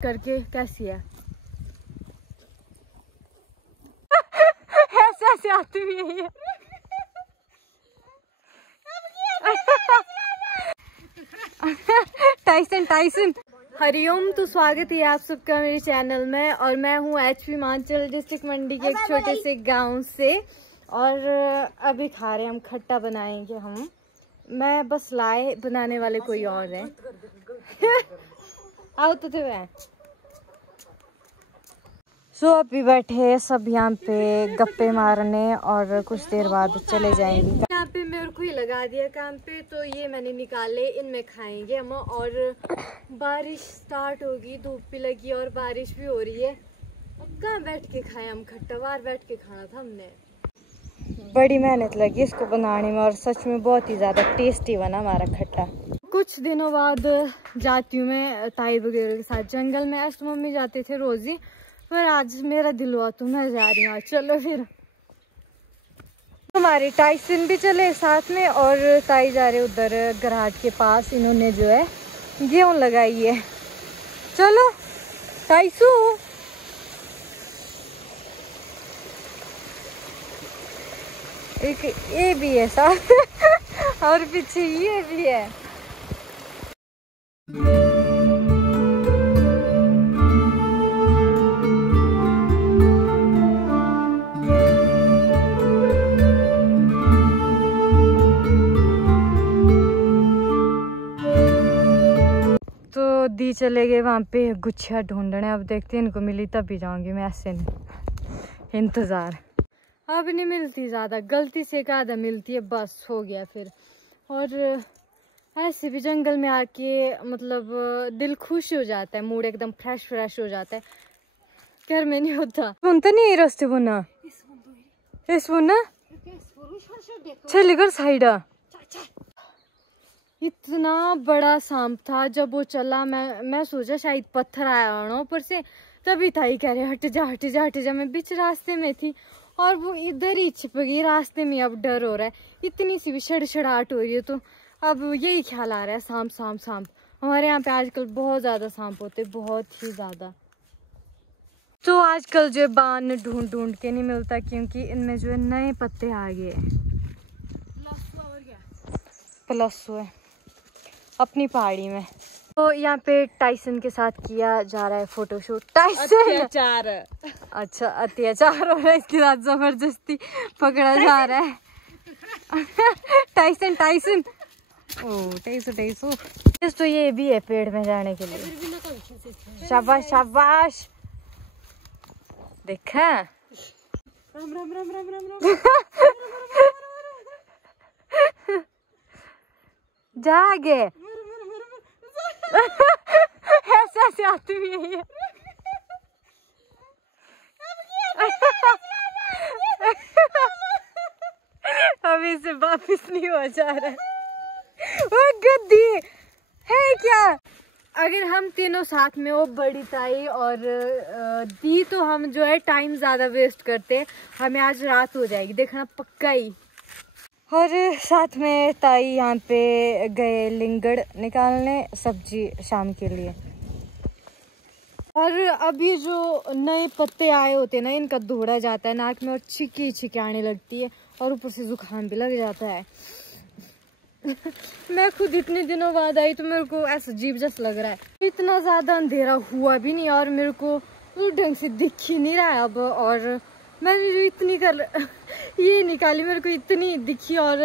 करके कैसी है? ऐसे ऐसे आती हुई है ये। टाइसन टाइसन हरिओम, तो स्वागत है आप सबका मेरे चैनल में। और मैं हूँ एचपी हिमाचल डिस्ट्रिक्ट मंडी के एक छोटे से गांव से। और अभी खा रहे हैं हम, खट्टा बनाएंगे हम। मैं बस लाए, बनाने वाले कोई और है। आओ तो थे वह। सो अभी बैठे सब यहाँ पे गप्पे मारने और कुछ देर बाद चले जाएंगे। यहाँ पे मेरे को ही लगा दिया काम पे, तो ये मैंने निकाले, इनमें खाएंगे हम। और बारिश स्टार्ट होगी, धूप भी लगी और बारिश भी हो रही है। अब कहाँ बैठ के खाए हम खट्टा, बाहर बैठ के खाना था हमने। बड़ी मेहनत लगी इसको बनाने में और सच में बहुत ही ज्यादा टेस्टी बना हमारा खट्टा। कुछ दिनों बाद जाती हूँ मैं ताई वगैरह के साथ जंगल में। आज तो मम्मी जाते थे रोज ही, पर आज मेरा दिल हुआ तो मैं जा रही हूँ। चलो फिर। हमारे टाइसन भी चले साथ में और ताई जा रहे उधर घराट के पास। इन्होंने जो है गेहूं लगाई है। चलो टाइसू। एक ये भी है साथ और पीछे ये भी है। तो दी चले गए वहाँ पे गुच्छिया ढूंढने। अब देखते हैं, इनको मिली तभी जाऊंगी मैं, ऐसे नहीं। इंतजार अब नहीं मिलती ज्यादा, गलती से एक आधा मिलती है, बस हो गया फिर। और ऐसे भी जंगल में आके मतलब दिल खुश हो जाता है, मूड एकदम फ्रेश हो जाता है। घर में नहीं होता। सुनते नहीं रास्ते बुना इस बुना चलेगर साइड। इतना बड़ा सांप था जब वो चला, मैं सोचा शायद पत्थर आया होना ऊपर से, तभी था ही कह रहे हट जा हट जा हट जा। मैं बीच रास्ते में थी और वो इधर ही छिप गई रास्ते में। अब डर हो रहा है, इतनी सी भी छड़छड़ाहट हो रही है, तो अब यही ख्याल आ रहा है सांप सांप सांप। हमारे यहाँ पे आजकल बहुत ज्यादा सांप होते, बहुत ही ज्यादा। तो आजकल जो बान ढूंढ ढूंढ के नहीं मिलता, क्योंकि इनमें जो है नए पत्ते आ गए। प्लस है अपनी पहाड़ी में। तो यहाँ पे टाइसन के साथ किया जा रहा है फोटोशूट। टाइसन अत्याचार, अच्छा अत्याचार हो रहा है इसके साथ, जबरदस्ती पकड़ा जा रहा है। टाइसन टाइसन ओ टेसो टेसो। तो ये भी है पेड़ में जाने के लिए। शाबाश शाबाश, देखा। राम राम राम राम राम राम। जागे ऐसे ऐसे आती हुई है ये। अभी से वापिस नहीं हो जा रहा है। वो गद्दी है क्या? अगर हम तीनों साथ में हो, बड़ी ताई और दी, तो हम जो है टाइम ज्यादा वेस्ट करते। हमें आज रात हो जाएगी, देखना पक्का ही। और साथ में ताई यहाँ पे गए लिंगड़ निकालने सब्जी शाम के लिए। और अभी जो नए पत्ते आए होते हैं ना, इनका धोड़ा जाता है नाक में और छिकी छिकी आने लगती है और ऊपर से जुकाम भी लग जाता है। मैं खुद इतने दिनों बाद आई तो मेरे को ऐसा अजीब जैसा लग रहा है। इतना ज्यादा अंधेरा हुआ भी नहीं और मेरे को ढंग से दिख ही नहीं रहा है अब। और मैंने जो इतनी ये निकाली, मेरे को इतनी दिखी और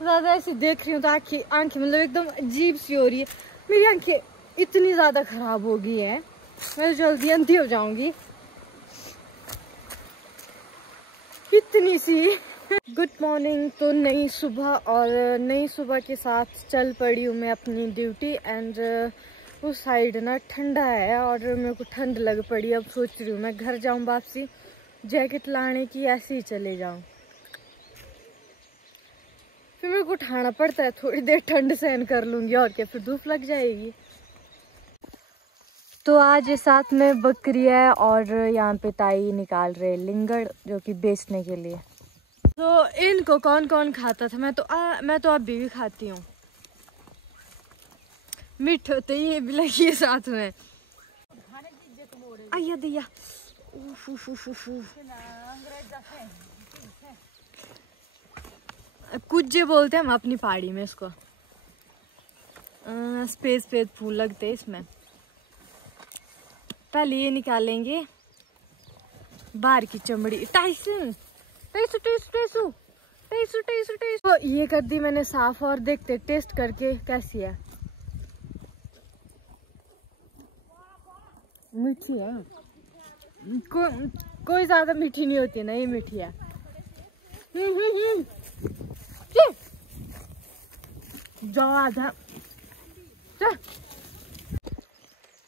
ज्यादा ऐसे देख रही हूँ तो आंखें मतलब एकदम अजीब सी हो रही है। मेरी आंखें इतनी ज्यादा खराब हो गई है, मैं जल्दी अंधी हो जाऊंगी इतनी सी। Good morning. तो नई सुबह, और नई सुबह के साथ चल पड़ी हूँ मैं अपनी ड्यूटी। एंड उस साइड ना ठंडा है और मेरे को ठंड लग पड़ी। अब सोच रही हूँ मैं घर जाऊँ वापसी, जैकेट लाने की, ऐसे ही चले जाऊँ। फिर मेरे को उठाना पड़ता है, थोड़ी देर ठंड सहन कर लूंगी और क्या, फिर धूप लग जाएगी। तो आज साथ में बकरी है और यहाँ पे ताई निकाल रहे लिंगड़, जो कि बेचने के लिए। तो इनको कौन कौन खाता था? मैं तो अभी भी खाती हूँ। मीठ होते ही ये भी लगी है साथ में। आया दिया कुछ बोलते हैं हम अपनी पहाड़ी में इसको। सफेद फूल लगते हैं इसमें। पहले ये निकालेंगे बाहर की चमड़ी। टाइसू टाइसू टाइसू टाइसू टाइसू टाइसू टाइसू। ये कर दी मैंने साफ और देखते टेस्ट करके कैसी है। मीठी है। कोई ज्यादा मीठी नहीं होती ना, ये मीठी है।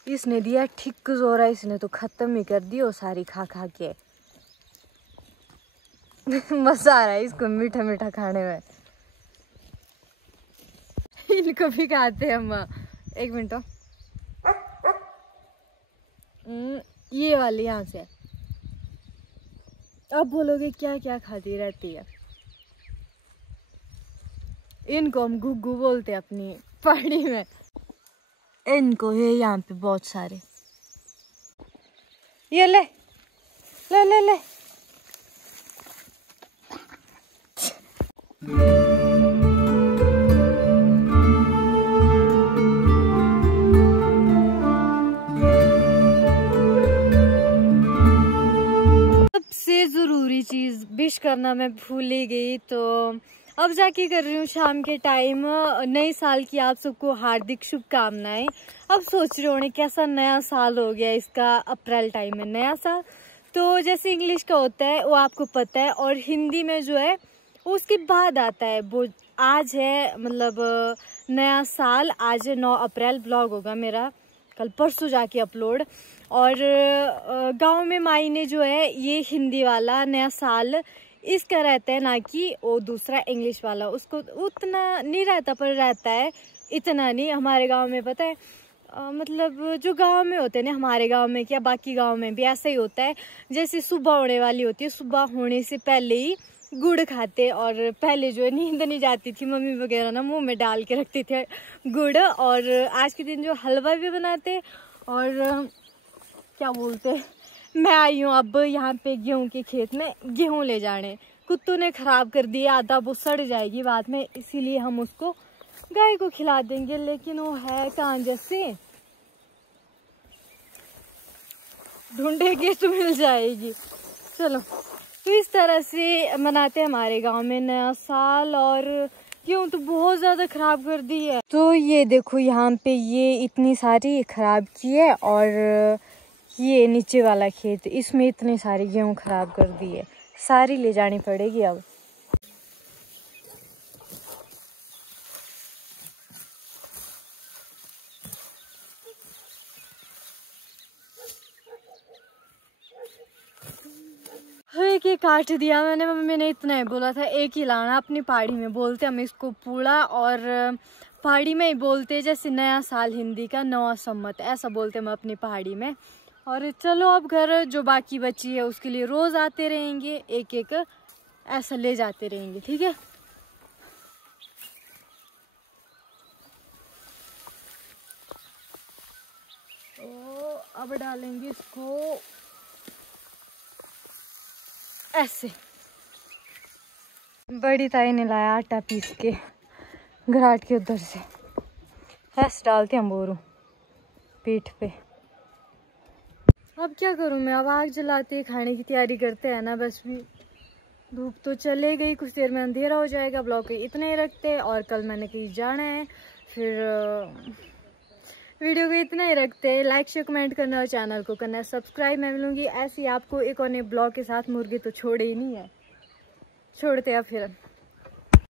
इसने दिया ठीक जोरा, इसने तो खत्म ही कर दी वो सारी खा खा के। मजा आ रहा है इसको मीठा मीठा खाने में। इनको भी खाते हैं हम। एक मिनट, ये वाली यहाँ से। अब बोलोगे क्या क्या खाती रहती है। इनको हम गुग्गू बोलते हैं अपनी पहाड़ी में। इनको ये यहाँ पे बहुत सारे। ये ले ले ले ले। सबसे जरूरी चीज विश करना मैं भूल ही गई, तो अब जाके कर रही हूँ शाम के टाइम। नए साल की आप सबको हार्दिक शुभकामनाएं। अब सोच रहे होंगे कैसा नया साल हो गया इसका, अप्रैल टाइम में नया साल। तो जैसे इंग्लिश का होता है वो आपको पता है, और हिंदी में जो है उसके बाद आता है वो। आज है मतलब नया साल, आज 9 अप्रैल। ब्लॉग होगा मेरा कल परसों जाके अपलोड। और गांव में माई ने जो है ये हिंदी वाला नया साल इसका रहता है, ना कि वो दूसरा इंग्लिश वाला। उसको उतना नहीं रहता, पर रहता है इतना नहीं। हमारे गांव में पता है मतलब जो गांव में होते हैं ना, हमारे गांव में क्या बाकी गांव में भी ऐसा ही होता है। जैसे सुबह होने वाली होती है, सुबह होने से पहले ही गुड़ खाते। और पहले जो है नींद नहीं जाती थी, मम्मी वगैरह ना मुंह में डाल के रखते थे गुड़। और आज के दिन जो हलवा भी बनाते। और क्या बोलते, मैं आई हूँ अब यहाँ पे गेहूं के खेत में गेहूं ले जाने। कुत्तों ने खराब कर दिया, आधा वो सड़ जाएगी बाद में, इसीलिए हम उसको गाय को खिला देंगे। लेकिन वो है कहाँ, जैसे ढूंढेंगे तो मिल जाएगी। चलो, तो इस तरह से मनाते हैं हमारे गांव में नया साल। और क्यों तो बहुत ज्यादा खराब कर दी है। तो ये देखो यहाँ पे ये इतनी सारी खराब की है। और ये नीचे वाला खेत, इसमें इतनी सारी गेहूं खराब कर दी है, सारी ले जानी पड़ेगी अब। एक ही काट दिया मैंने। मम्मी ने इतना ही बोला था एक ही लाना। अपनी पहाड़ी में बोलते हम इसको पूड़ा, और पहाड़ी में ही बोलते जैसे नया साल हिंदी का नवा सम्मत, ऐसा बोलते हम अपनी पहाड़ी में। और चलो अब घर जो बाकी बची है उसके लिए रोज आते रहेंगे, एक एक ऐसा ले जाते रहेंगे, ठीक है। तो अब डालेंगे इसको ऐसे। बड़ी ताई ने लाया आटा पीस के घराट के उधर से, ऐसे डालते हम बोरू पीठ पे। अब क्या करूं मैं, अब आग जलाते खाने की तैयारी करते हैं ना। बस भी धूप तो चले गई, कुछ देर में अंधेरा हो जाएगा। ब्लॉग इतने ही रखते, और कल मैंने कहीं जाना है, फिर वीडियो को इतना ही रखते। लाइक शेयर कमेंट करना और चैनल को करना सब्सक्राइब। मैं मिलूंगी ऐसे ही आपको एक और नए ब्लॉग के साथ। मुर्गे तो छोड़े ही नहीं है, छोड़ते हैं फिर।